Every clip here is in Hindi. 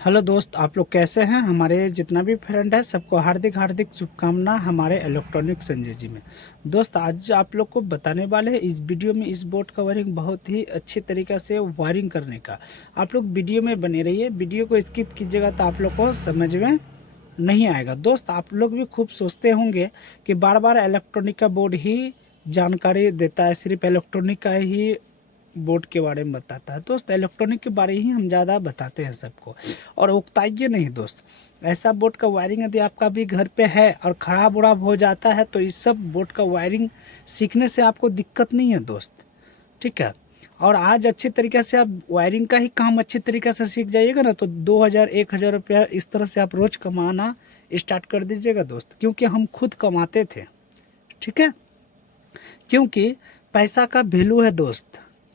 हेलो दोस्त, आप लोग कैसे हैं। हमारे जितना भी फ्रेंड है सबको हार्दिक हार्दिक शुभकामना हमारे इलेक्ट्रॉनिक संजय जी में। दोस्त, आज आप लोग को बताने वाले हैं इस वीडियो में इस बोर्ड का वायरिंग बहुत ही अच्छी तरीक़े से वायरिंग करने का। आप लोग वीडियो में बने रहिए, वीडियो को स्किप कीजिएगा तो आप लोग को समझ में नहीं आएगा। दोस्त, आप लोग भी खूब सोचते होंगे कि बार बार इलेक्ट्रॉनिक का बोर्ड ही जानकारी देता है, सिर्फ इलेक्ट्रॉनिक का ही बोर्ड के बारे में बताता है। दोस्त, इलेक्ट्रॉनिक के बारे ही हम ज़्यादा बताते हैं सबको, और उकताइए नहीं दोस्त। ऐसा बोर्ड का वायरिंग यदि आपका भी घर पे है और ख़राब उराब हो जाता है तो इस सब बोर्ड का वायरिंग सीखने से आपको दिक्कत नहीं है दोस्त, ठीक है। और आज अच्छे तरीके से आप वायरिंग का ही काम अच्छे तरीके से सीख जाइएगा ना तो 2000-1000 रुपया इस तरह से आप रोज़ कमाना स्टार्ट कर दीजिएगा दोस्त, क्योंकि हम खुद कमाते थे, ठीक है। क्योंकि पैसा का वैल्यू है दोस्त,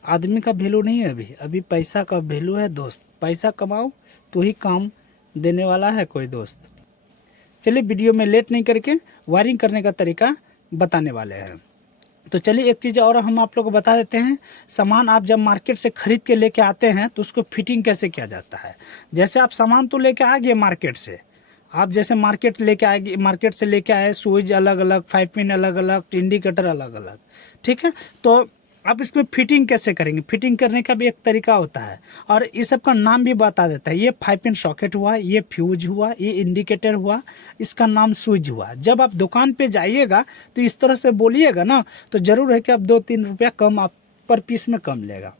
आदमी का वैल्यू नहीं है। अभी पैसा का वैल्यू है दोस्त। पैसा कमाओ तो ही काम देने वाला है कोई दोस्त। चलिए वीडियो में लेट नहीं करके वायरिंग करने का तरीका बताने वाले हैं। तो चलिए एक चीज़ और हम आप लोग को बता देते हैं। सामान आप जब मार्केट से खरीद के लेके आते हैं तो उसको फिटिंग कैसे किया जाता है। जैसे आप सामान तो लेके आ गए मार्केट से, आप जैसे मार्केट से लेके आए, स्विच अलग अलग, 5 पिन अलग अलग, इंडिकेटर अलग अलग, ठीक है। तो आप इसमें फिटिंग कैसे करेंगे, फिटिंग करने का भी एक तरीका होता है और इस सब का नाम भी बता देता है। ये 5 पिन सॉकेट हुआ, ये फ्यूज हुआ, ये इंडिकेटर हुआ, इसका नाम स्विच हुआ। जब आप दुकान पे जाइएगा तो इस तरह से बोलिएगा ना तो ज़रूर है कि आप 2-3 रुपया कम आप पर पीस में कम लेगा।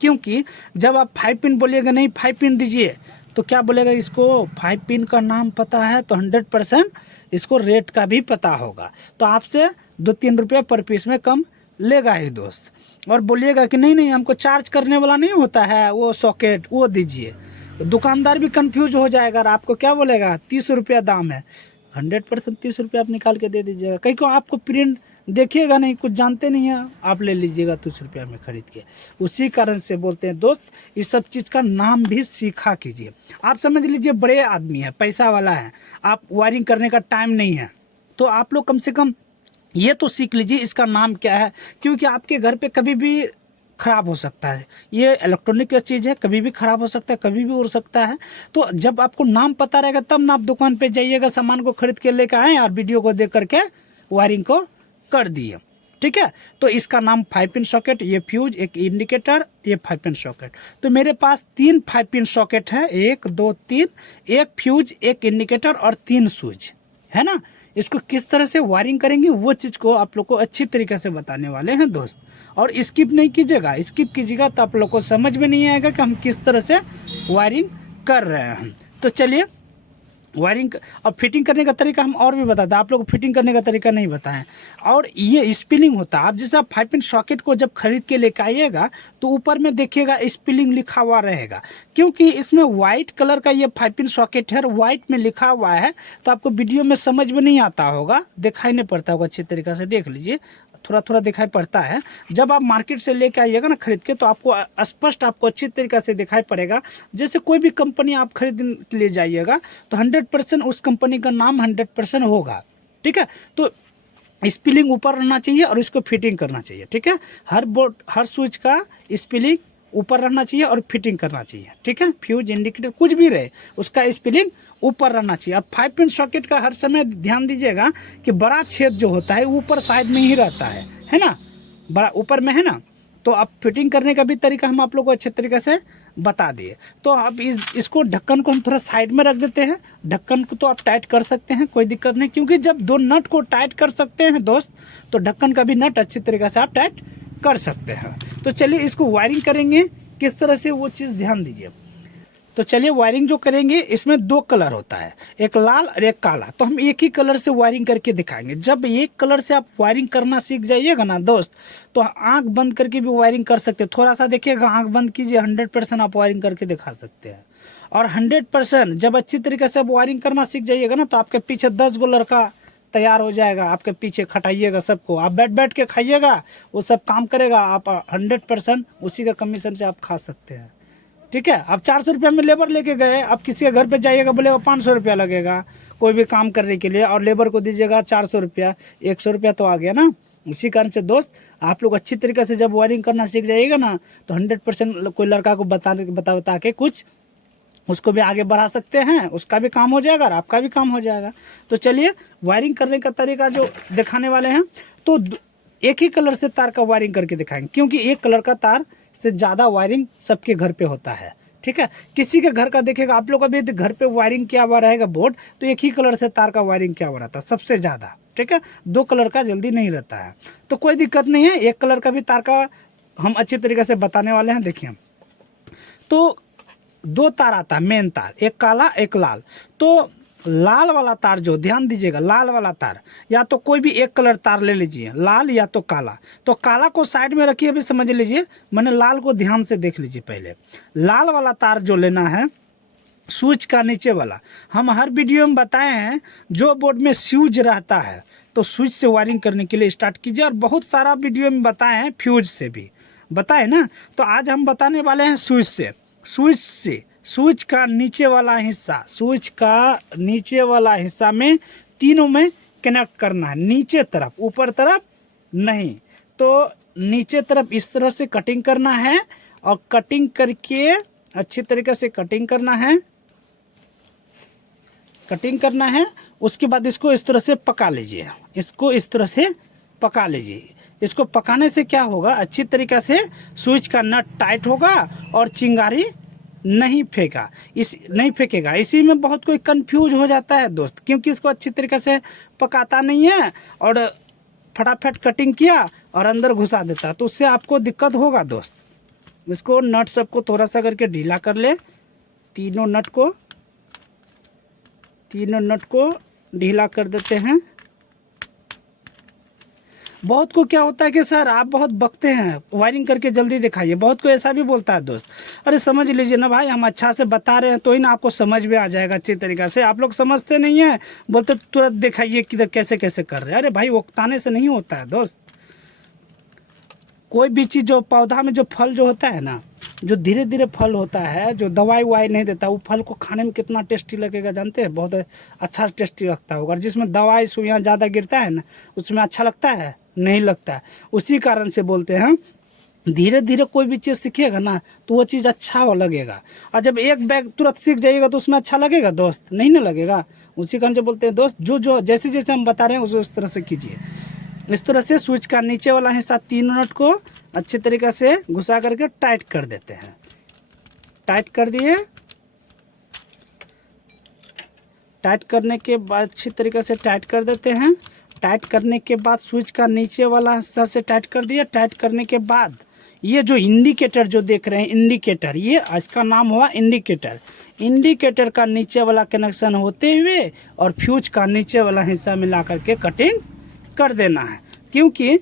क्योंकि जब आप 5 पिन बोलिएगा नहीं 5 पिन दीजिए तो क्या बोलेगा, इसको 5 पिन का नाम पता है तो 100% इसको रेट का भी पता होगा, तो आपसे 2-3 रुपया पर पीस में कम लेगा ही दोस्त। और बोलिएगा कि नहीं नहीं हमको चार्ज करने वाला नहीं होता है वो सॉकेट वो दीजिए, तो दुकानदार भी कंफ्यूज हो जाएगा और आपको क्या बोलेगा 30 रुपया दाम है। 100% 30 रुपया आप निकाल के दे दीजिएगा। कहीं को आपको प्रिंट देखिएगा नहीं, कुछ जानते नहीं हैं, आप ले लीजिएगा 30 रुपया में खरीद के। उसी कारण से बोलते हैं दोस्त, इस सब चीज़ का नाम भी सीखा कीजिए। आप समझ लीजिए बड़े आदमी है, पैसा वाला है, आप वायरिंग करने का टाइम नहीं है तो आप लोग कम से कम ये तो सीख लीजिए इसका नाम क्या है, क्योंकि आपके घर पे कभी भी ख़राब हो सकता है। ये इलेक्ट्रॉनिक का चीज़ है, कभी भी ख़राब हो सकता है, कभी भी उड़ सकता है। तो जब आपको नाम पता रहेगा तब ना आप दुकान पे जाइएगा, सामान को खरीद के लेकर आए और वीडियो को देख करके वायरिंग को कर दिए, ठीक है। तो इसका नाम 5 पिन सॉकेट, ये फ्यूज, एक इंडिकेटर, ये 5 पिन सॉकेट। तो मेरे पास 3 5 पिन सॉकेट है, 1 2 3, एक फ्यूज, एक इंडिकेटर और 3 स्विच है ना। इसको किस तरह से वायरिंग करेंगे वो चीज़ को आप लोग को अच्छी तरीके से बताने वाले हैं दोस्त। और स्किप नहीं कीजिएगा, स्किप कीजिएगा तो आप लोग को समझ में नहीं आएगा कि हम किस तरह से वायरिंग कर रहे हैं। तो चलिए वायरिंग और फिटिंग करने का तरीका हम और भी बताते हैं, आप लोग को फिटिंग करने का तरीका नहीं बताएं। और ये स्पिलिंग होता है, आप जैसे आप 5 पिन सॉकेट को जब खरीद के लेकर आइएगा तो ऊपर में देखिएगा स्पिलिंग लिखा हुआ रहेगा, क्योंकि इसमें वाइट कलर का ये 5 पिन सॉकेट है और वाइट में लिखा हुआ है तो आपको वीडियो में समझ में नहीं आता होगा, दिखाई नहीं पड़ता होगा। अच्छी तरीके से देख लीजिए, थोड़ा थोड़ा दिखाई पड़ता है। जब आप मार्केट से लेके आइएगा ना खरीद के तो आपको स्पष्ट, आपको अच्छी तरीके से दिखाई पड़ेगा। जैसे कोई भी कंपनी आप खरीद ले जाइएगा तो 100% उस कंपनी का नाम 100% होगा, ठीक है। तो स्पिलिंग ऊपर रहना चाहिए और इसको फिटिंग करना चाहिए, ठीक है। हर बोर्ड हर स्विच का स्पिलिंग ऊपर रहना चाहिए और फिटिंग करना चाहिए, ठीक है। फ्यूज इंडिकेटर कुछ भी रहे उसका स्पिलिंग ऊपर रहना चाहिए। अब 5 पिन सॉकेट का हर समय ध्यान दीजिएगा कि बड़ा छेद जो होता है ऊपर साइड में ही रहता है ना, बड़ा ऊपर में है ना। तो अब फिटिंग करने का भी तरीका हम आप लोग को अच्छे तरीके से बता दिए। तो अब इसको ढक्कन को हम थोड़ा साइड में रख देते हैं। ढक्कन को तो आप टाइट कर सकते हैं, कोई दिक्कत नहीं, क्योंकि जब 2 नट को टाइट कर सकते हैं दोस्त तो ढक्कन का भी नट अच्छी तरीके से आप टाइट कर सकते हैं। तो चलिए इसको वायरिंग करेंगे किस तरह से वो चीज़ ध्यान दीजिए। तो चलिए वायरिंग जो करेंगे इसमें 2 कलर होता है, एक लाल और एक काला। तो हम एक ही कलर से वायरिंग करके दिखाएंगे। जब एक कलर से आप वायरिंग करना सीख जाइएगा ना दोस्त तो आंख बंद करके भी वायरिंग कर सकते हैं। थोड़ा सा देखिएगा, आंख बंद कीजिए, 100% आप वायरिंग करके दिखा सकते हैं। और 100% जब अच्छी तरीके से आप वायरिंग करना सीख जाइएगा ना तो आपके पीछे 10 गो लड़का तैयार हो जाएगा, आपके पीछे खटाइएगा सबको, आप बैठ बैठ के खाइएगा, वो सब काम करेगा, आप 100% उसी का कमीशन से आप खा सकते हैं, ठीक है। आप 400 रुपया में लेबर लेके गए, आप किसी के घर पे जाइएगा बोलेगा 500 रुपया लगेगा कोई भी काम करने के लिए, और लेबर को दीजिएगा 400 रुपया, 100 रुपया तो आ गया ना। उसी कारण से दोस्त आप लोग अच्छी तरीके से जब वायरिंग करना सीख जाइएगा ना तो 100% कोई लड़का को बता के कुछ उसको भी आगे बढ़ा सकते हैं, उसका भी काम हो जाएगा और आपका भी काम हो जाएगा। तो चलिए वायरिंग करने का तरीका जो दिखाने वाले हैं, तो एक ही कलर से तार का वायरिंग करके दिखाएंगे, क्योंकि एक कलर का तार से ज़्यादा वायरिंग सबके घर पे होता है। ठीक है, किसी के घर का देखिएगा, आप लोग अभी घर पे वायरिंग किया हुआ रहेगा बोर्ड, तो एक ही कलर से तार का वायरिंग किया हुआ रहता है सबसे ज़्यादा। ठीक है, दो कलर का जल्दी नहीं रहता है, तो कोई दिक्कत नहीं है, एक कलर का भी तार का हम अच्छे तरीके से बताने वाले हैं। देखिए, तो दो तार आता है मेन तार, एक काला एक लाल। तो लाल वाला तार जो, ध्यान दीजिएगा, लाल वाला तार या तो कोई भी एक कलर तार ले लीजिए, लाल या तो काला। तो काला को साइड में रखिए, अभी समझ लीजिए, मैंने लाल को ध्यान से देख लीजिए। पहले लाल वाला तार जो लेना है, स्विच का नीचे वाला, हम हर वीडियो में बताए हैं, जो बोर्ड में स्विच रहता है तो स्विच से वायरिंग करने के लिए स्टार्ट कीजिए, और बहुत सारा वीडियो में बताए हैं फ्यूज से भी बताए ना। तो आज हम बताने वाले हैं स्विच से। स्विच का नीचे वाला हिस्सा, स्विच का नीचे वाला हिस्सा में तीनों में कनेक्ट करना है, नीचे तरफ, ऊपर तरफ नहीं। तो नीचे तरफ इस तरह से कटिंग करना है, और कटिंग करके अच्छी तरीके से कटिंग करना है, उसके बाद इसको इस तरह से पका लीजिए, इसको इस तरह से पका लीजिए। इसको पकाने से क्या होगा, अच्छी तरीके से स्विच का नट टाइट होगा और चिंगारी नहीं फेंकेगा। इसी में बहुत कोई कंफ्यूज हो जाता है दोस्त, क्योंकि इसको अच्छी तरीके से पकाता नहीं है और फटाफट कटिंग किया और अंदर घुसा देता है, तो उससे आपको दिक्कत होगा दोस्त। इसको नट सबको थोड़ा सा करके ढीला कर ले, तीनों नट को ढीला कर देते हैं। बहुत को क्या होता है कि सर आप बहुत बकते हैं, वायरिंग करके जल्दी दिखाइए, बहुत को ऐसा भी बोलता है दोस्त। अरे समझ लीजिए ना भाई, हम अच्छा से बता रहे हैं तो ही ना आपको समझ में आ जाएगा अच्छी तरीके से। आप लोग समझते नहीं हैं, बोलते तुरंत दिखाइए किधर कैसे कैसे कर रहे हैं। अरे भाई, उकताने से नहीं होता है दोस्त। कोई भी चीज़ जो पौधा में जो फल जो होता है ना, जो धीरे धीरे फल होता है, जो दवाई वाई नहीं देता, वो फल को खाने में कितना टेस्टी लगेगा जानते हैं, बहुत अच्छा टेस्टी लगता होगा। जिसमें दवाई सुइयाँ ज़्यादा गिरता है ना, उसमें अच्छा लगता है, नहीं लगता है। उसी कारण से बोलते हैं धीरे धीरे कोई भी चीज़ सीखिएगा ना तो वो चीज़ अच्छा लगेगा, और जब एक बैग तुरंत सीख जाइएगा तो उसमें अच्छा लगेगा दोस्त, नहीं ना लगेगा। उसी कारण से बोलते हैं दोस्त, जो जैसे जैसे हम बता रहे हैं उस तरह से कीजिए। इस तरह से स्विच का नीचे वाला हिस्सा तीनों नट को अच्छे तरीके से घुसा करके टाइट कर देते हैं। टाइट कर दिए, टाइट करने के बाद अच्छी तरीके से टाइट कर देते हैं। टाइट करने के बाद स्विच का नीचे वाला हिस्सा से टाइट कर दिया। टाइट करने के बाद ये जो इंडिकेटर जो देख रहे हैं, इंडिकेटर, ये आज का नाम हुआ इंडिकेटर का नीचे वाला कनेक्शन होते हुए और फ्यूज का नीचे वाला हिस्सा मिला करके कटिंग कर देना है। क्योंकि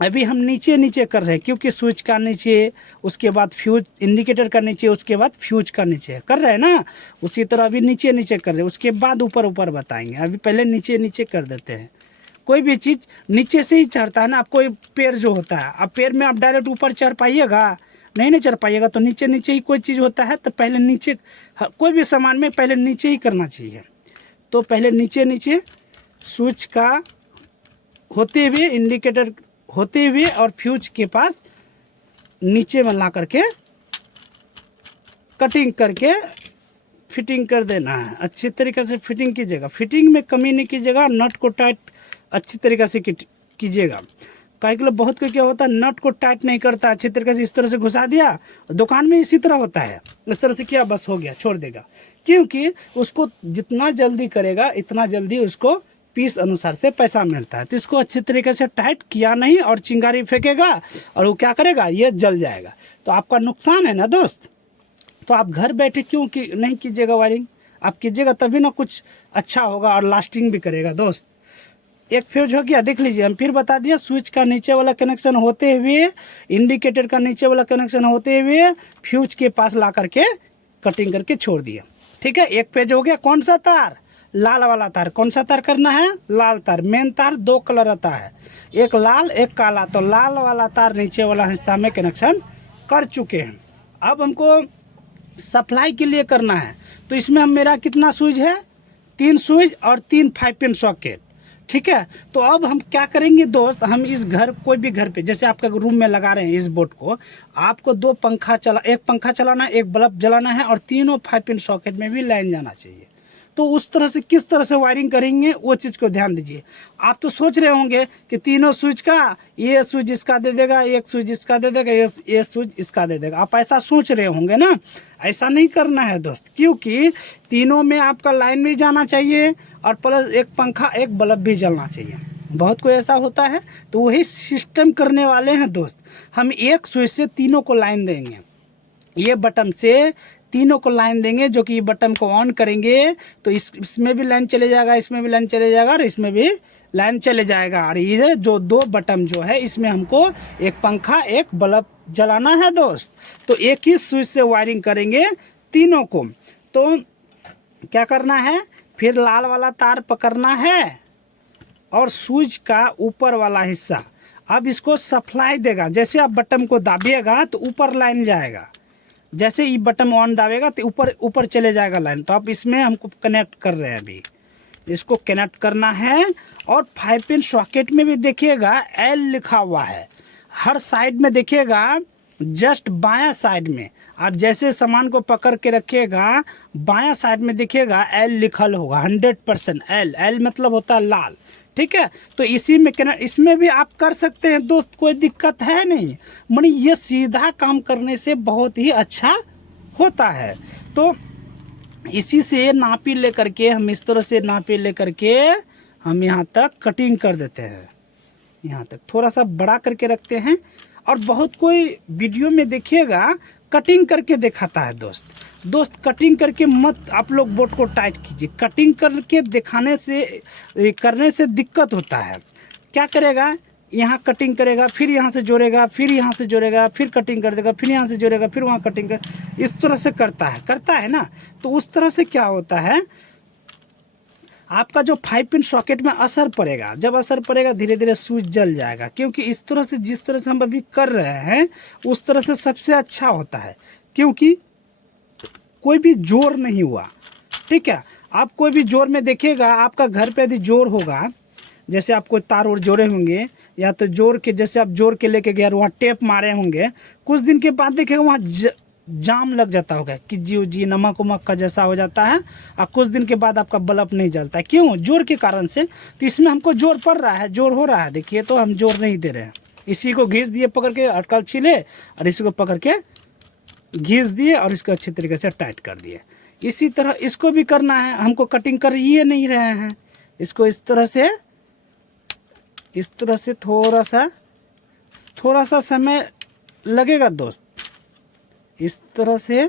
अभी हम नीचे कर रहे हैं, क्योंकि स्विच का नीचे, उसके बाद फ्यूज, इंडिकेटर का नीचे, उसके बाद फ्यूज का नीचे कर रहे हैं ना। उसी तरह अभी नीचे कर रहे हैं, उसके बाद ऊपर बताएंगे। अभी पहले नीचे कर देते हैं। कोई भी चीज़ नीचे से ही चढ़ता है ना। आप कोई पेड़ जो होता है, अब पेड़ में आप डायरेक्ट ऊपर चढ़ पाइएगा नहीं चढ़ पाइएगा, तो नीचे ही कोई चीज़ होता है तो पहले नीचे, कोई भी सामान में पहले नीचे ही करना चाहिए। तो पहले नीचे स्विच का होते हुए, इंडिकेटर होते हुए और फ्यूज के पास नीचे में ला करके कटिंग करके फिटिंग कर देना है। अच्छी तरीके से फिटिंग कीजिएगा, फिटिंग में कमी नहीं कीजिएगा। नट को टाइट अच्छी तरीके से कीजिएगा। काहे के लिए बहुत को क्या होता है, नट को टाइट नहीं करता अच्छी तरीके से, इस तरह से घुसा दिया। दुकान में इसी तरह होता है, इस तरह से किया, बस हो गया, छोड़ देगा। क्योंकि उसको जितना जल्दी करेगा इतना जल्दी उसको पीस अनुसार से पैसा मिलता है। तो इसको अच्छी तरीके से टाइट किया नहीं और चिंगारी फेंकेगा और वो क्या करेगा, ये जल जाएगा, तो आपका नुकसान है ना दोस्त। तो आप घर बैठे क्यों नहीं कीजिएगा वायरिंग, आप कीजिएगा तभी ना कुछ अच्छा होगा और लास्टिंग भी करेगा दोस्त। एक फ्यूज हो गया, देख लीजिए, हम फिर बता दिया। स्विच का नीचे वाला कनेक्शन होते हुए, इंडिकेटर का नीचे वाला कनेक्शन होते हुए फ्यूज के पास ला करके कटिंग करके छोड़ दिए। ठीक है, एक पेज हो गया। कौन सा तार, लाल वाला तार। कौन सा तार करना है, लाल तार। मेन तार दो कलर आता है, एक लाल एक काला। तो लाल वाला तार नीचे वाला हिस्सा में कनेक्शन कर चुके हैं। अब हमको सप्लाई के लिए करना है, तो इसमें हम मेरा कितना स्विच है, 3 स्विच और 3 5 पिन सॉकेट। ठीक है। तो अब हम क्या करेंगे दोस्त, हम इस घर, कोई भी घर पे, जैसे आपका रूम में लगा रहे हैं इस बोर्ड को, आपको एक पंखा चलाना है, एक बल्ब जलाना है, और तीनों 5 पिन सॉकेट में भी लाइन जाना चाहिए। तो उस तरह से किस तरह से वायरिंग करेंगे वो चीज़ को ध्यान दीजिए। आप तो सोच रहे होंगे कि तीनों स्विच का, ये स्विच इसका दे देगा, एक स्विच इसका दे देगा, ये स्विच इसका दे देगा, आप ऐसा सोच रहे होंगे ना। ऐसा नहीं करना है दोस्त, क्योंकि तीनों में आपका लाइन भी जाना चाहिए और प्लस एक पंखा एक बल्ब भी जलना चाहिए। बहुत कोई ऐसा होता है, तो वही सिस्टम करने वाले हैं दोस्त। हम एक स्विच से तीनों को लाइन देंगे, ये बटन से तीनों को लाइन देंगे, जो कि ये बटन को ऑन करेंगे तो इसमें भी लाइन चले जाएगा, इसमें भी लाइन चले जाएगा और इसमें भी लाइन चले जाएगा। और ये जो दो बटन जो है, इसमें हमको एक पंखा एक बल्ब जलाना है दोस्त। तो एक ही स्विच से वायरिंग करेंगे तीनों को। तो क्या करना है, फिर लाल वाला तार पकड़ना है और स्विच का ऊपर वाला हिस्सा, अब इसको सप्लाई देगा। जैसे आप बटन को दाबिएगा तो ऊपर लाइन जाएगा, जैसे ये बटन ऑन दाबेगा तो ऊपर ऊपर चले जाएगा लाइन। तो आप इसमें हमको कनेक्ट कर रहे हैं, अभी इसको कनेक्ट करना है। और 5 पिन सॉकेट में भी देखिएगा एल लिखा हुआ है, हर साइड में देखिएगा, जस्ट बायां साइड में आप जैसे सामान को पकड़ के रखिएगा, बायां साइड में देखिएगा एल लिखल होगा, 100% एल। एल मतलब होता है लाल, ठीक है। तो इसी में इसमें भी आप कर सकते हैं दोस्त, कोई दिक्कत है नहीं। माने ये सीधा काम करने से बहुत ही अच्छा होता है। तो इसी से नापी लेकर के हम इस तरह से नापी लेकर के हम यहाँ तक कटिंग कर देते हैं, यहाँ तक थोड़ा सा बड़ा करके रखते हैं। और बहुत कोई वीडियो में देखिएगा कटिंग करके दिखाता है दोस्त कटिंग करके मत आप लोग बोट को टाइट कीजिए। कटिंग करके दिखाने से करने से दिक्कत होता है। क्या करेगा, यहाँ कटिंग करेगा, फिर यहाँ से जोड़ेगा, फिर यहाँ से जोड़ेगा, फिर कटिंग कर देगा, फिर यहाँ से जोड़ेगा, फिर वहाँ कटिंग कर, इस तरह से करता है ना। तो उस तरह से क्या होता है, आपका जो 5 पिन सॉकेट में असर पड़ेगा, जब असर पड़ेगा धीरे धीरे स्विच जल जाएगा। क्योंकि इस तरह से, जिस तरह से हम अभी कर रहे हैं उस तरह से सबसे अच्छा होता है, क्योंकि कोई भी जोर नहीं हुआ, ठीक है। आप कोई भी जोर में देखिएगा, आपका घर पे यदि जोर होगा, जैसे आप कोई तार और जोड़े होंगे, या तो जोड़ के, जैसे आप जोड़ के लेके गए और वहाँ टेप मारे होंगे, कुछ दिन के बाद देखिएगा वहाँ जाम लग जाता होगा कि जी नमक उमक का जैसा हो जाता है, और कुछ दिन के बाद आपका बल्ब नहीं जलता है। क्यों? जोर के कारण से। तो इसमें हमको जोर पड़ रहा है, जोर हो रहा है, देखिए तो हम जोर नहीं दे रहे हैं। इसी को घिस दिए पकड़ के, अटकल छीले और इसी को पकड़ के घिस दिए और इसको अच्छी तरीके से टाइट कर दिए। इसी तरह इसको भी करना है। हमको कटिंग कर ये नहीं रहे हैं, इसको इस तरह से थोड़ा सा समय लगेगा दोस्त। इस तरह से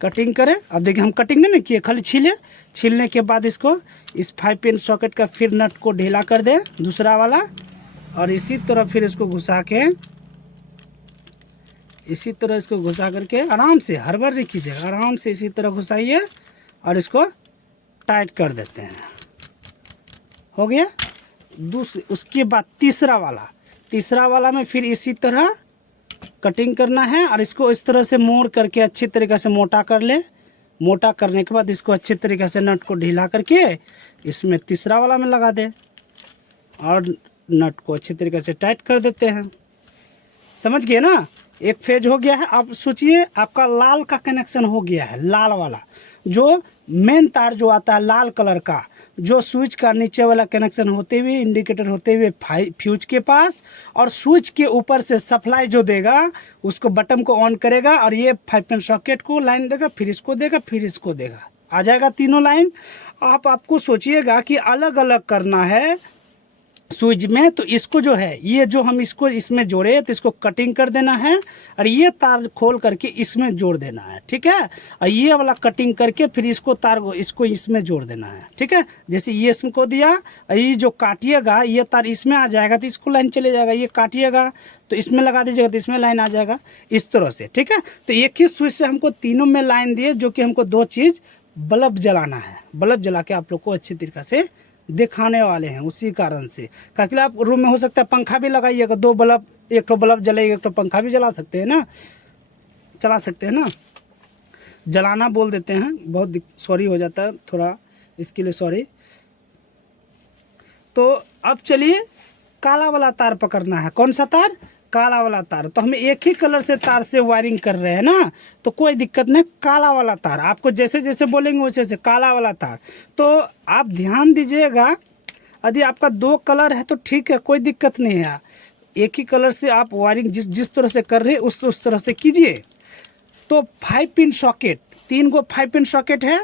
कटिंग करें। अब देखिए हम कटिंग नहीं किए, खाली छीलने के बाद इसको इस 5 पिन सॉकेट का फिर नट को ढीला कर दें, दूसरा वाला, और इसी तरह फिर इसको घुसा के, इसी तरह इसको घुसा करके आराम से, हड़बड़ नहीं कीजिएगा, आराम से इसी तरह घुसाइए और इसको टाइट कर देते हैं। हो गया। उसके बाद तीसरा वाला में फिर इसी तरह कटिंग करना है और इसको इस तरह से मोड़ करके अच्छी तरीके से मोटा कर ले। मोटा करने के बाद इसको अच्छी तरीके से नट को ढीला करके इसमें तीसरा वाला में लगा दे और नट को अच्छी तरीके से टाइट कर देते हैं। समझ गए ना? एक फेज हो गया है। आप सोचिए आपका लाल का कनेक्शन हो गया है, लाल वाला जो मेन तार जो आता है लाल कलर का, जो स्विच का नीचे वाला कनेक्शन होते हुए, इंडिकेटर होते हुए फ्यूज के पास, और स्विच के ऊपर से सप्लाई जो देगा उसको बटन को ऑन करेगा और ये 5 पिन सॉकेट को लाइन देगा, फिर इसको देगा, फिर इसको देगा, आ जाएगा तीनों लाइन। आपको सोचिएगा कि अलग अलग करना है स्विच में। तो इसको जो है, ये जो हम इसको इसमें जोड़े तो इसको कटिंग कर देना है और ये तार खोल करके इसमें जोड़ देना है, ठीक है। और ये वाला कटिंग करके फिर इसको तार को इसको इसमें जोड़ देना है, ठीक है। जैसे ये इसमें को दिया, ये जो काटिएगा ये तार इसमें आ जाएगा तो इसको लाइन चले जाएगा, ये काटिएगा तो इसमें लगा दीजिएगा तो इसमें लाइन आ जाएगा, इस तरह से, ठीक है। तो एक ही स्विच से हमको तीनों में लाइन दिए, जो कि हमको दो चीज़, बल्ब जलाना है। बल्ब जला के आप लोग को अच्छी तरीके से दिखाने वाले हैं। उसी कारण से क्योंकि आप रूम में हो सकता है पंखा भी लगाइएगा, दो बल्ब, एक तो बल्ब जलेगा, एक तो पंखा भी जला सकते हैं ना, चला सकते हैं ना, जलाना बोल देते हैं, बहुत सॉरी हो जाता है थोड़ा, इसके लिए सॉरी। तो अब चलिए काला वाला तार पकड़ना है। कौन सा तार? काला वाला तार। तो हम एक ही कलर से तार से वायरिंग कर रहे हैं ना, तो कोई दिक्कत नहीं। काला वाला तार आपको जैसे जैसे बोलेंगे वैसे वैसे काला वाला तार। तो आप ध्यान दीजिएगा, यदि आपका 2 कलर है तो ठीक है, कोई दिक्कत नहीं है। एक ही कलर से आप वायरिंग जिस तरह से कर रहे हैं उस तरह से कीजिए। तो 5 पिन सॉकेट, 3 गो 5 पिन सॉकेट है,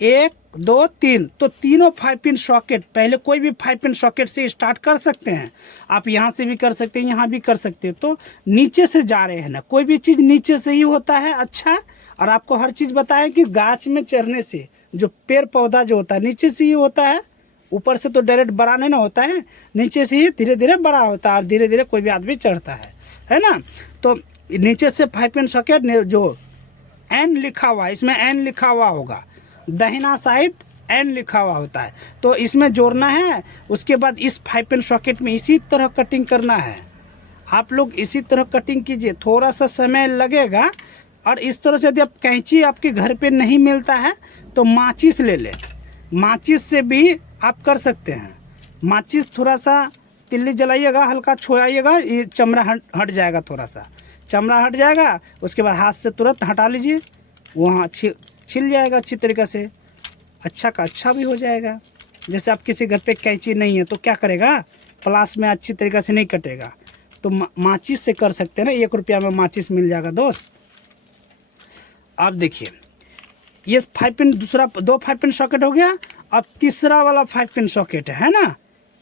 1 2 3। तो तीनों 5 पिन सॉकेट, पहले कोई भी 5 पिन सॉकेट से स्टार्ट कर सकते हैं। आप यहाँ से भी कर सकते हैं, यहाँ भी कर सकते हैं। तो नीचे से जा रहे हैं ना, कोई भी चीज़ नीचे से ही होता है अच्छा। और आपको हर चीज़ बताया कि गाछ में चढ़ने से जो पेड़ पौधा जो होता है नीचे से ही होता है, ऊपर से तो डायरेक्ट बड़ा नहीं ना होता है, नीचे से ही धीरे धीरे बड़ा होता है और धीरे धीरे कोई भी आदमी चढ़ता है ना। तो नीचे से 5 पिन सॉकेट जो एन लिखा हुआ, इसमें एन लिखा हुआ होगा, दाहिना साइड एन लिखा हुआ होता है, तो इसमें जोड़ना है। उसके बाद इस 5 पिन सॉकेट में इसी तरह कटिंग करना है। आप लोग इसी तरह कटिंग कीजिए, थोड़ा सा समय लगेगा। और इस तरह से यदि आप कैंची आपके घर पे नहीं मिलता है तो माचिस ले लें, माचिस से भी आप कर सकते हैं। माचिस थोड़ा सा तिल्ली जलाइएगा, हल्का छोड़ाइएगा, ये चमड़ा हट जाएगा, थोड़ा सा चमड़ा हट जाएगा। उसके बाद हाथ से तुरंत हटा लीजिए, वहाँ छिल जाएगा अच्छी तरीक़े से, अच्छा का अच्छा भी हो जाएगा। जैसे आप किसी घर पे कैंची नहीं है तो क्या करेगा, प्लास में अच्छी तरीक़े से नहीं कटेगा, तो माचिस से कर सकते हैं ना। 1 रुपया में माचिस मिल जाएगा दोस्त। अब देखिए ये 5 पिन, दूसरा 2 5 पिन सॉकेट हो गया। अब तीसरा वाला 5 पिन सॉकेट है ना,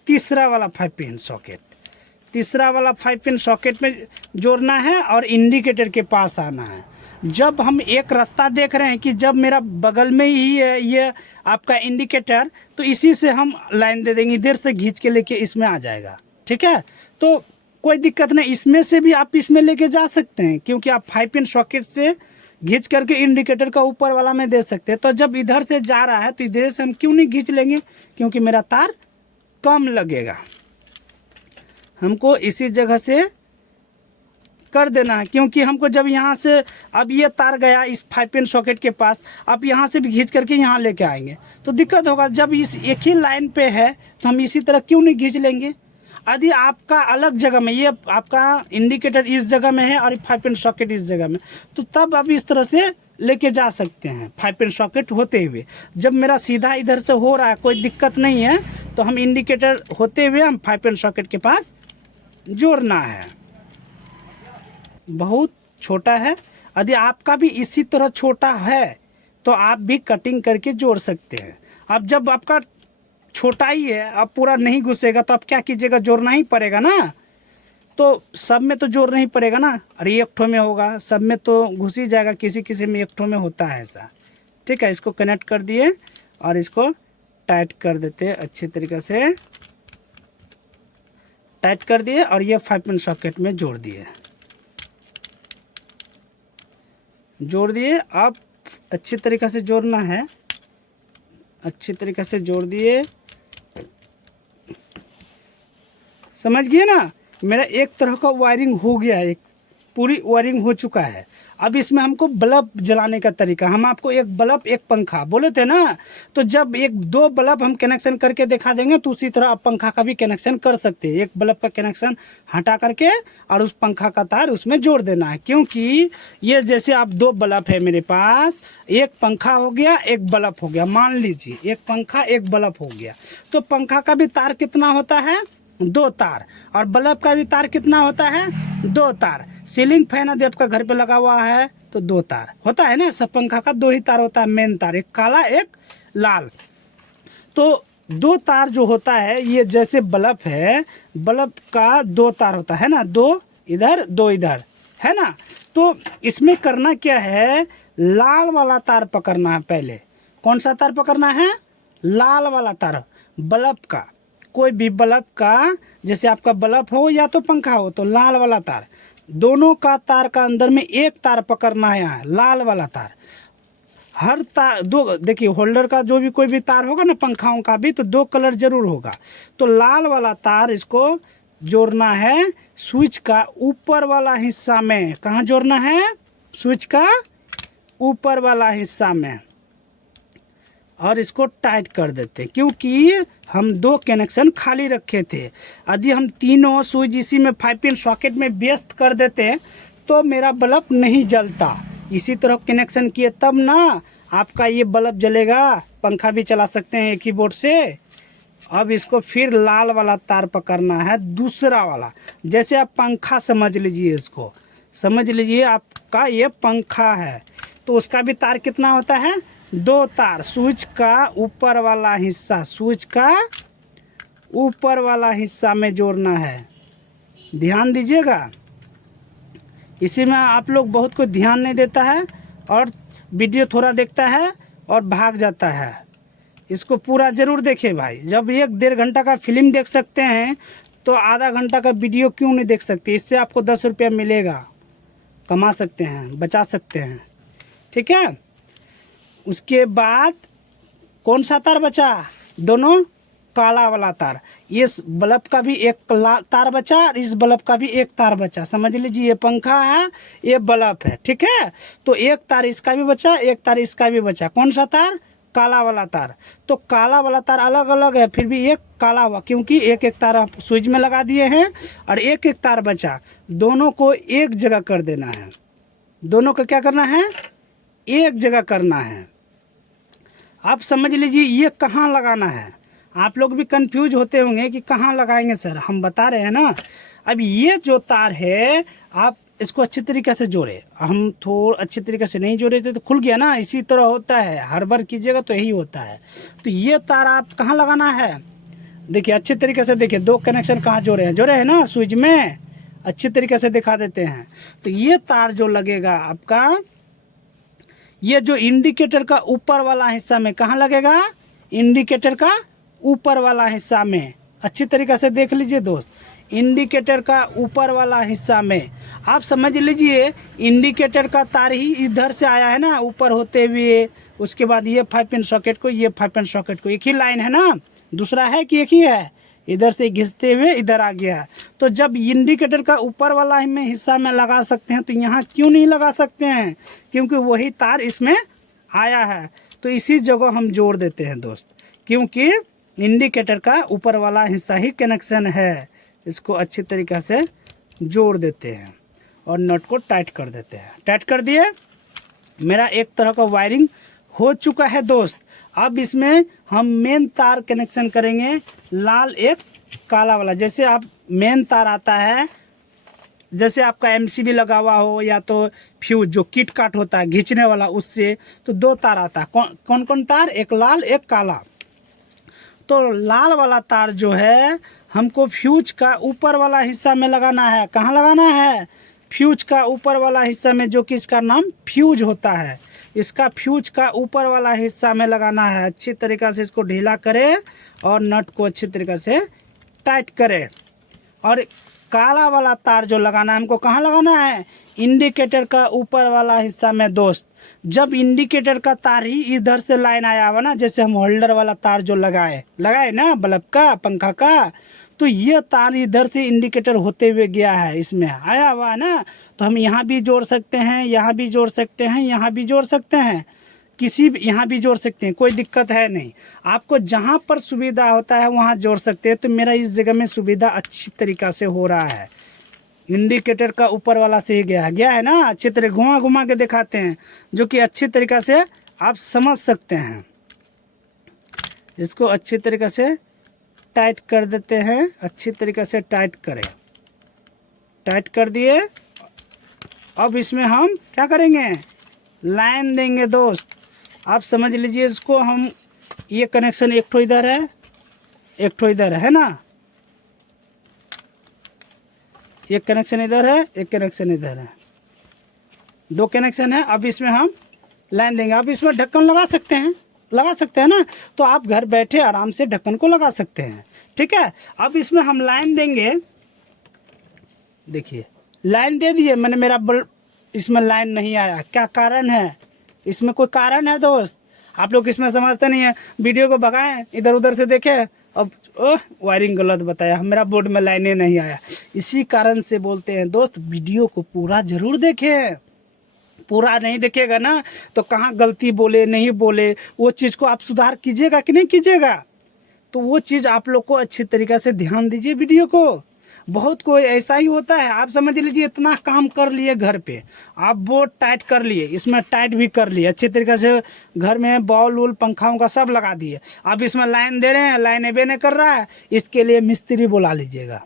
तीसरा वाला 5 पिन सॉकेट, तीसरा वाला 5 पिन सॉकेट में जोड़ना है और इंडिकेटर के पास आना है। जब हम एक रास्ता देख रहे हैं कि जब मेरा बगल में ही है ये आपका इंडिकेटर, तो इसी से हम लाइन दे देंगे, इधर से खींच के लेके इसमें आ जाएगा, ठीक है। तो कोई दिक्कत नहीं, इसमें से भी आप इसमें लेके जा सकते हैं, क्योंकि आप 5 पिन सॉकेट से खींच करके इंडिकेटर का ऊपर वाला में दे सकते हैं। तो जब इधर से जा रहा है तो इधर से हम क्यों नहीं खींच लेंगे, क्योंकि मेरा तार कम लगेगा। हमको इसी जगह से कर देना है, क्योंकि हमको जब यहाँ से अब ये तार गया इस 5 पिन सॉकेट के पास, आप यहाँ से भी खींच करके यहाँ लेके आएंगे तो दिक्कत होगा। जब इस एक ही लाइन पे है तो हम इसी तरह क्यों नहीं खींच लेंगे। यदि आपका अलग जगह में, ये आपका इंडिकेटर इस जगह में है और 5 पिन सॉकेट इस जगह में, तो तब आप इस तरह से लेके जा सकते हैं 5 पिन सॉकेट होते हुए। जब मेरा सीधा इधर से हो रहा है कोई दिक्कत नहीं है, तो हम इंडिकेटर होते हुए हम 5 पिन सॉकेट के पास जोड़ना है। बहुत छोटा है, यदि आपका भी इसी तरह छोटा है तो आप भी कटिंग करके जोड़ सकते हैं। अब जब आपका छोटा ही है, अब पूरा नहीं घुसेगा, तो आप क्या कीजिएगा, जोड़ना ही पड़ेगा ना। तो सब में तो जोड़ना ही पड़ेगा ना, अरे एक ठो में होगा, सब में तो घुस ही जाएगा, किसी किसी में एक ठो में होता है ऐसा, ठीक है। इसको कनेक्ट कर दिए और इसको टाइट कर देते हैं, अच्छी तरीके से टाइट कर दिए और ये 5 पिन सॉकेट में जोड़ दिए, जोड़ दिए। अब अच्छी तरीके से जोड़ना है, अच्छी तरीके से जोड़ दिए, समझ गए ना। मेरा एक तरह का वायरिंग हो गया, एक पूरी वायरिंग हो चुका है। अब इसमें हमको बल्ब जलाने का तरीका, हम आपको एक बल्ब एक पंखा बोले थे ना, तो जब 1-2 बल्ब हम कनेक्शन करके दिखा देंगे तो उसी तरह आप पंखा का भी कनेक्शन कर सकते हैं। एक बल्ब का कनेक्शन हटा करके और उस पंखा का तार उसमें जोड़ देना है, क्योंकि ये जैसे आप 2 बल्ब है मेरे पास, एक पंखा हो गया एक बल्ब हो गया, मान लीजिए एक पंखा एक बल्ब हो गया, तो पंखा का भी तार कितना होता है, 2 तार, और बल्ब का भी तार कितना होता है, 2 तार। सीलिंग फैन यदि आपका घर पे लगा हुआ है तो 2 तार होता है ना, सब पंखा का 2 ही तार होता है, मेन तार, एक काला एक लाल। तो 2 तार जो होता है, ये जैसे बल्ब है, बल्ब का 2 तार होता है ना, 2 इधर 2 इधर, है ना। तो इसमें करना क्या है, लाल वाला तार पकड़ना है पहले। कौन सा तार पकड़ना है, लाल वाला तार, बल्ब का, कोई भी बल्ब का, जैसे आपका बल्ब हो या तो पंखा हो, तो लाल वाला तार, दोनों का तार का अंदर में एक तार पकड़ना है, यहाँ लाल वाला तार। हर तार 2, देखिए होल्डर का जो भी कोई भी तार होगा ना, पंखाओं का भी, तो 2 कलर जरूर होगा। तो लाल वाला तार इसको जोड़ना है स्विच का ऊपर वाला हिस्सा में। कहाँ जोड़ना है, स्विच का ऊपर वाला हिस्सा में। और इसको टाइट कर देते हैं, क्योंकि हम 2 कनेक्शन खाली रखे थे। यदि हम तीनों स्विच इसी में 5 पिन सॉकेट में व्यस्त कर देते तो मेरा बल्ब नहीं जलता। इसी तरह कनेक्शन किए तब ना आपका ये बल्ब जलेगा। पंखा भी चला सकते हैं एक ही बोर्ड से। अब इसको फिर लाल वाला तार पकड़ना है, दूसरा वाला। जैसे आप पंखा समझ लीजिए, इसको समझ लीजिए आपका ये पंखा है, तो उसका भी तार कितना होता है, 2 तार। स्विच का ऊपर वाला हिस्सा, स्विच का ऊपर वाला हिस्सा में जोड़ना है। ध्यान दीजिएगा, इसी में आप लोग बहुत को ध्यान नहीं देता है और वीडियो थोड़ा देखता है और भाग जाता है। इसको पूरा ज़रूर देखें भाई। जब 1-1.5 घंटा का फिल्म देख सकते हैं तो आधा घंटा का वीडियो क्यों नहीं देख सकते। इससे आपको 10 रुपया मिलेगा, कमा सकते हैं, बचा सकते हैं, ठीक है। उसके बाद कौन सा तार बचा, दोनों काला वाला तार। इस बल्ब का भी एक तार बचा और इस बल्ब का भी एक तार बचा। समझ लीजिए ये पंखा है, ये बल्ब है, ठीक है। तो एक तार इसका भी बचा, एक तार इसका भी बचा। कौन सा तार, काला वाला तार। तो काला वाला तार अलग अलग है, फिर भी एक काला हुआ, क्योंकि एक एक तार आप स्विच में लगा दिए हैं और एक एक तार बचा। दोनों को एक जगह कर देना है, दोनों को क्या करना है, एक जगह करना है। आप समझ लीजिए ये कहाँ लगाना है। आप लोग भी कंफ्यूज होते होंगे कि कहाँ लगाएंगे सर, हम बता रहे हैं ना। अब ये जो तार है आप इसको अच्छी तरीके से जोड़े। हम थोड़ा अच्छी तरीके से नहीं जोड़े थे तो खुल गया ना। इसी तरह होता है, हर बार कीजिएगा तो यही होता है। तो ये तार आप कहाँ लगाना है, देखिए अच्छी तरीके से देखिए। 2 कनेक्शन कहाँ जोड़े हैं ना स्विच में। अच्छी तरीके से दिखा देते हैं। तो ये तार जो लगेगा आपका, ये जो इंडिकेटर का ऊपर वाला हिस्सा में कहाँ लगेगा, इंडिकेटर का ऊपर वाला हिस्सा में। अच्छी तरीके से देख लीजिए दोस्त, इंडिकेटर का ऊपर वाला हिस्सा में। आप समझ लीजिए इंडिकेटर का तार ही इधर से आया है ना ऊपर होते हुए। उसके बाद ये 5 पिन सॉकेट को, ये 5 पिन सॉकेट को, एक ही लाइन है ना, दूसरा है कि एक ही है, इधर से घिसते हुए इधर आ गया है। तो जब इंडिकेटर का ऊपर वाला में हिस्सा में लगा सकते हैं तो यहाँ क्यों नहीं लगा सकते हैं, क्योंकि वही तार इसमें आया है। तो इसी जगह हम जोड़ देते हैं दोस्त, क्योंकि इंडिकेटर का ऊपर वाला हिस्सा ही कनेक्शन है। इसको अच्छी तरीक़े से जोड़ देते हैं और नट को टाइट कर देते हैं। टाइट कर दिए, मेरा एक तरह का वायरिंग हो चुका है दोस्त। अब इसमें हम मेन तार कनेक्शन करेंगे, लाल एक काला वाला। जैसे आप मेन तार आता है, जैसे आपका एमसीबी लगा हुआ हो या तो फ्यूज जो किट काट होता है खींचने वाला, उससे तो 2 तार आता है। कौन कौन तार, एक लाल एक काला। तो लाल वाला तार जो है हमको फ्यूज का ऊपर वाला हिस्सा में लगाना है। कहाँ लगाना है, फ्यूज का ऊपर वाला हिस्सा में, जो कि इसका नाम फ्यूज होता है। इसका फ्यूज का ऊपर वाला हिस्सा में लगाना है। अच्छी तरीक़े से इसको ढीला करें और नट को अच्छी तरीक़े से टाइट करें। और काला वाला तार जो लगाना है हमको कहाँ लगाना है, इंडिकेटर का ऊपर वाला हिस्सा में दोस्त। जब इंडिकेटर का तार ही इधर से लाइन आया हुआ ना, जैसे हम होल्डर वाला तार जो लगाए ना बल्ब का, पंखा का, तो ये तार इधर से इंडिकेटर होते हुए गया है, इसमें आया हुआ है ना। तो हम यहाँ भी जोड़ सकते हैं, यहाँ भी जोड़ सकते हैं, यहाँ भी जोड़ सकते हैं, किसी भी यहाँ भी जोड़ सकते हैं, कोई दिक्कत है नहीं। आपको जहाँ पर सुविधा होता है वहाँ जोड़ सकते हैं। तो मेरा इस जगह में सुविधा अच्छी तरीक़ा से हो रहा है। इंडिकेटर का ऊपर वाला से ही गया है ना। अच्छी तरह घुमा घुमा के दिखाते हैं, जो कि अच्छी तरीक़ा से आप समझ सकते हैं। इसको अच्छी तरीक़ा से टाइट कर देते हैं। अच्छी तरीक़े से टाइट करें, टाइट कर दिए। अब इसमें हम क्या करेंगे, लाइन देंगे दोस्त। आप समझ लीजिए इसको, हम ये कनेक्शन एक ठो इधर है, एक ठो इधर है ना, एक कनेक्शन इधर है, एक कनेक्शन इधर है, 2 कनेक्शन है। अब इसमें हम लाइन देंगे। अब इसमें ढक्कन लगा सकते हैं ना। तो आप घर बैठे आराम से ढक्कन को लगा सकते हैं, ठीक है। अब इसमें हम लाइन देंगे। देखिए लाइन दे दिए मैंने, मेरा बल्ब इसमें लाइन नहीं आया। क्या कारण है, इसमें कोई कारण है दोस्त। आप लोग इसमें समझते नहीं है, वीडियो को भगाएं, इधर उधर से देखें, अब वायरिंग गलत बताया, मेरा बोर्ड में लाइनें नहीं आया। इसी कारण से बोलते हैं दोस्त, वीडियो को पूरा ज़रूर देखें, पूरा नहीं देखेगा ना तो कहाँ गलती बोले नहीं बोले वो चीज़ को आप सुधार कीजिएगा कि नहीं कीजिएगा। तो वो चीज़ आप लोग को अच्छी तरीक़े से ध्यान दीजिए वीडियो को। बहुत कोई ऐसा ही होता है, आप समझ लीजिए इतना काम कर लिए घर पे, आप बोर्ड टाइट कर लिए, इसमें टाइट भी कर लिए अच्छी तरीके से, घर में बॉल वूल पंखा उनका सब लगा दिए, अब इसमें लाइन दे रहे हैं, लाइन एबे नहीं कर रहा है, इसके लिए मिस्त्री बुला लीजिएगा।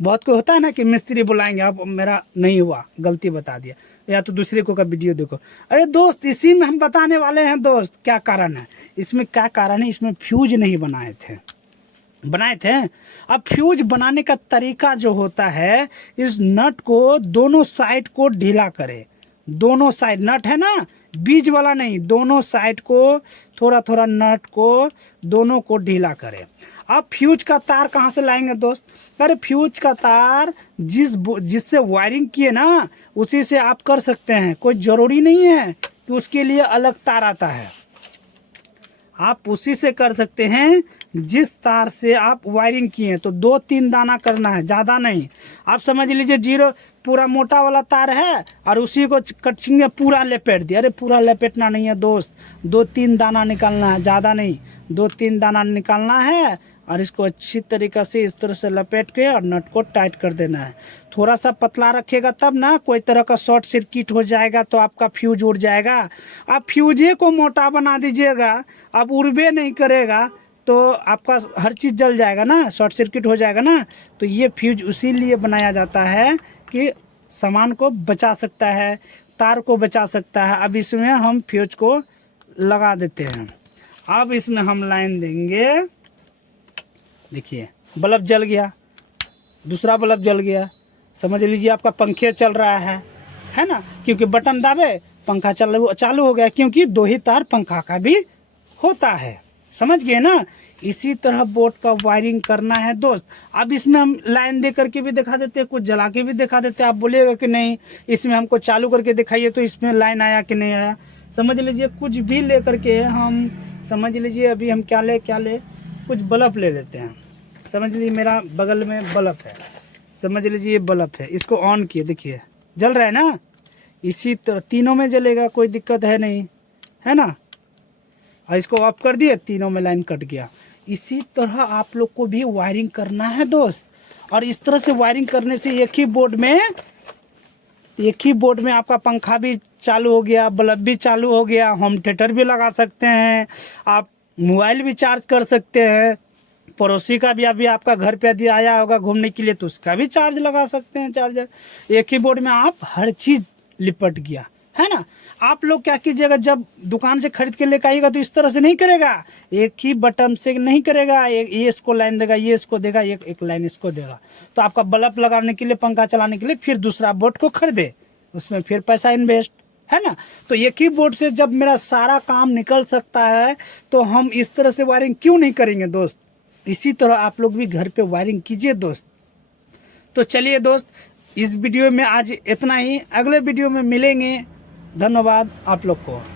बहुत कोई होता है ना कि मिस्त्री बुलाएंगे, अब मेरा नहीं हुआ, गलती बता दिया, या तो दूसरे को का वीडियो देखो। अरे दोस्त इसी में हम बताने वाले हैं दोस्त क्या कारण है इसमें, क्या कारण है इसमें फ्यूज नहीं बनाए थे। अब फ्यूज बनाने का तरीका जो होता है, इस नट को दोनों साइड को ढीला करे, दोनों साइड नट है ना, बीच वाला नहीं, दोनों साइड को थोड़ा थोड़ा नट को दोनों को ढीला करे। अब फ्यूज का तार कहाँ से लाएंगे दोस्त? अरे फ्यूज का तार जिससे वायरिंग किए ना उसी से आप कर सकते हैं, कोई ज़रूरी नहीं है कि उसके लिए अलग तार आता है, आप उसी से कर सकते हैं जिस तार से आप वायरिंग किए। तो 2-3 दाना करना है, ज़्यादा नहीं। आप समझ लीजिए 0 पूरा मोटा वाला तार है और उसी को कटिंग में पूरा लपेट दिया। अरे पूरा लपेटना नहीं है दोस्त, 2-3 दाना निकालना है, ज़्यादा नहीं, 2-3 दाना निकालना है और इसको अच्छी तरीक़े से इस तरह से लपेट के और नट को टाइट कर देना है। थोड़ा सा पतला रखिएगा तब ना कोई तरह का शॉर्ट सर्किट हो जाएगा तो आपका फ्यूज उड़ जाएगा। आप फ्यूजे को मोटा बना दीजिएगा, अब उड़बे नहीं करेगा तो आपका हर चीज़ जल जाएगा ना, शॉर्ट सर्किट हो जाएगा ना। तो ये फ्यूज उसी लिए बनाया जाता है कि सामान को बचा सकता है, तार को बचा सकता है। अब इसमें हम फ्यूज को लगा देते हैं। अब इसमें हम लाइन देंगे, देखिए बल्ब जल गया, दूसरा बल्ब जल गया, समझ लीजिए आपका पंखे चल रहा है ना, क्योंकि बटन दाबे पंखा चालू हो गया, क्योंकि 2 ही तार पंखा का भी होता है, समझ गए ना। इसी तरह बोर्ड का वायरिंग करना है दोस्त। अब इसमें हम लाइन दे करके भी दिखा देते हैं, कुछ जला के भी दिखा देते हैं। आप बोलिएगा कि नहीं इसमें हमको चालू करके दिखाइए तो इसमें लाइन आया कि नहीं आया। समझ लीजिए कुछ भी ले करके हम, समझ लीजिए अभी हम क्या ले कुछ बल्ब ले लेते हैं। समझ लीजिए मेरा बगल में बल्ब है, समझ लीजिए ये बल्ब है, इसको ऑन किए, देखिए जल रहा है ना। इसी तरह तीनों में जलेगा, कोई दिक्कत है नहीं, है ना। और इसको ऑफ कर दिए, तीनों में लाइन कट गया। इसी तरह आप लोग को भी वायरिंग करना है दोस्त। और इस तरह से वायरिंग करने से एक ही बोर्ड में आपका पंखा भी चालू हो गया, बल्ब भी चालू हो गया, होम थिएटर भी लगा सकते हैं, आप मोबाइल भी चार्ज कर सकते हैं, पड़ोसी का भी अभी आपका घर पे यदि आया होगा घूमने के लिए तो उसका भी चार्ज लगा सकते हैं, चार्जर। एक ही बोर्ड में आप हर चीज़ लिपट गया, है ना। आप लोग क्या कीजिएगा, जब दुकान से खरीद के लेकर आइएगा तो इस तरह से नहीं करेगा, एक ही बटन से नहीं करेगा, ये इसको लाइन देगा, ये इसको देगा, एक लाइन इसको देगा। तो आपका बल्ब लगाने के लिए, पंखा चलाने के लिए फिर दूसरा बोर्ड को खरीदे, उसमें फिर पैसा इन्वेस्ट, है ना। तो एक ही बोर्ड से जब मेरा सारा काम निकल सकता है तो हम इस तरह से वायरिंग क्यों नहीं करेंगे दोस्त। इसी तरह आप लोग भी घर पे वायरिंग कीजिए दोस्त। तो चलिए दोस्त, इस वीडियो में आज इतना ही, अगले वीडियो में मिलेंगे। धन्यवाद आप लोग को।